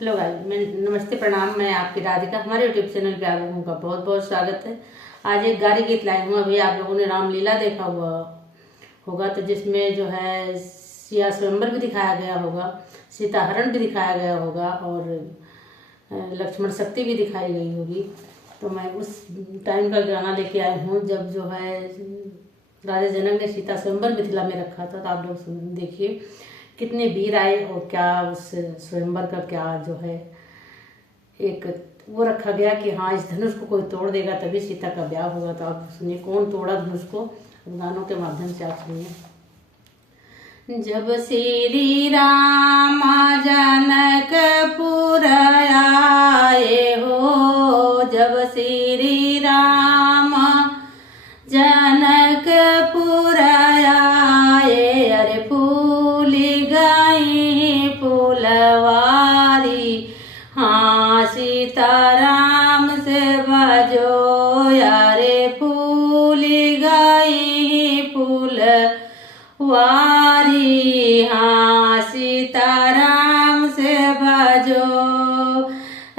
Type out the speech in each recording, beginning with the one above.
Hello guys, मैं नमस्ते प्रणाम। मैं आपकी राधिका। हमारे यूट्यूब चैनल पे आप लोगों का बहुत बहुत स्वागत है। आज एक गारी गीत लाई हूँ। अभी आप लोगों ने रामलीला देखा हुआ होगा, तो जिसमें जो है सिया स्वयंवर भी दिखाया गया होगा, सीता हरण भी दिखाया गया होगा और लक्ष्मण शक्ति भी दिखाई गई होगी। तो मैं उस टाइम का गाना लेके आई हूँ जब जो है राजा जनक ने सीता स्वयंवर मिथिला में रखा था। तो आप लोग देखिए कितने वीर आए और क्या उस स्वयंवर का क्या जो है एक वो रखा गया कि हाँ, इस धनुष को कोई तोड़ देगा तभी सीता का ब्याह होगा। तो आप सुनिए कौन तोड़ा धनुष को, गानों के माध्यम से आप सुनिए। जब श्री राम जनकपुर आए हो, जब श्री राम जनकपुर आए, अरे फूल गई फूलवारी, हाँ सीताराम से बजो, यारे फूल गई फूलवारी, हाँ सीताराम से बजो।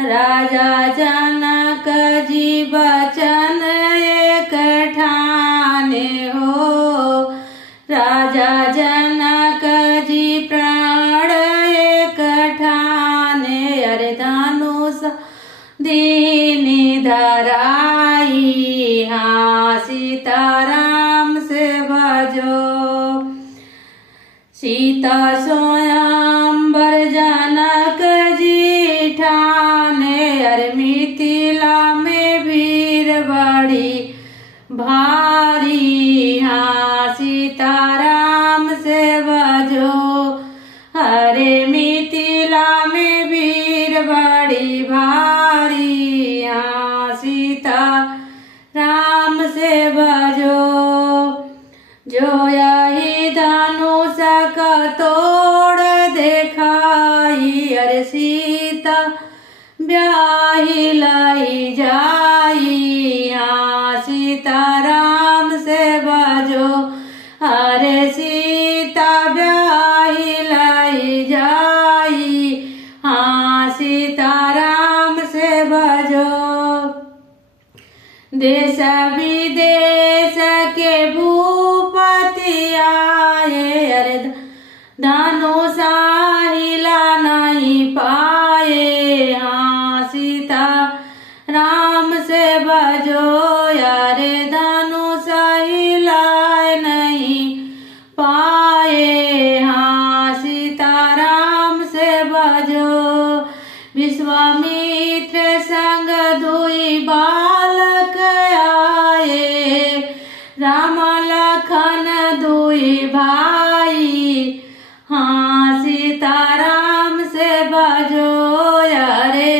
राजा जनक जी बचन एक ठाने हो, राजा जनक जी प्राण एक ठाने, अरे धनुष दीनी धराई, हाँ सीताराम से भजो। सीता स्वयंवर जनक जी ठाने, अरे मिथिला में वीर बड़ी भारी, हाँ सीताराम से भजो। अरे मिथिला में वीर बड़ी भारी, हाँ सीता राम से भजो। जो यही धनुष का तोड़ देखाई, अरे सीता ब्याही लाई जाई, हाँ सीताराम से भजो। अरे सीता ब्याही लाई जाई, हाँ सीताराम से भजो। देश विदेश के भूपति आए, अरे धनुष हिला नहीं पाए, हाँ सीता राम से भजो, यारे धनुष हिला नहीं पाए, हाँ सीता राम से भजो। विश्वामित्र संग दुई बालक आए, राम लखन दुई भाई, हाँ सीताराम से भजो, यारे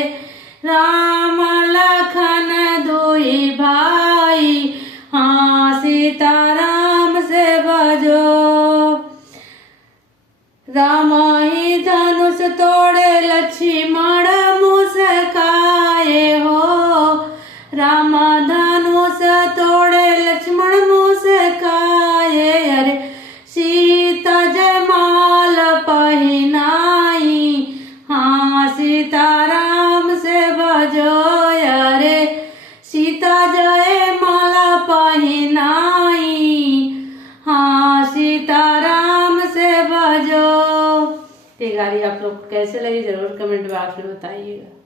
राम लखन दुई भाई, हाँ सीताराम से भजो। राम ही धनुष तोड़े लक्ष्मण मुस्काए हो, राम धनुष तोड़े लक्ष्मण मुस्काए, अरे सीता जयमाल पहनाई, हाँ सीताराम से भजो, अरे सीता जयमाला पहनाई, हाँ सीताराम से भजो। ये गाड़ी आप लोग कैसे लगी जरूर कमेंट बॉक्स में बताइएगा।